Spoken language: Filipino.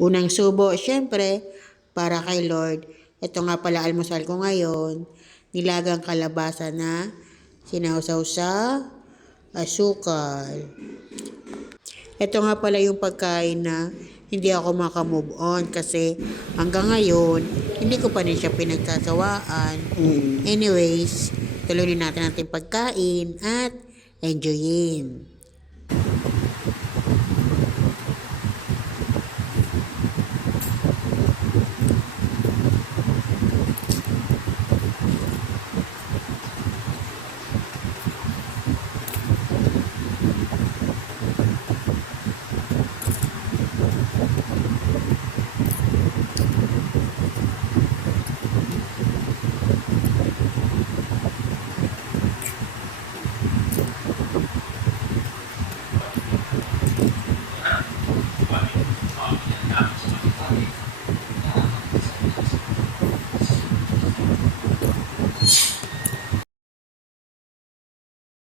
Unang subo, syempre, para kay Lord. Ito nga pala almusal ko ngayon. Nilagang kalabasa na sinausaw sa asukal. Ito nga pala yung pagkain na hindi ako makamove on kasi hanggang ngayon, hindi ko pa rin siya pinagsasawaan. Anyways, tuloy natin ating pagkain at enjoyin.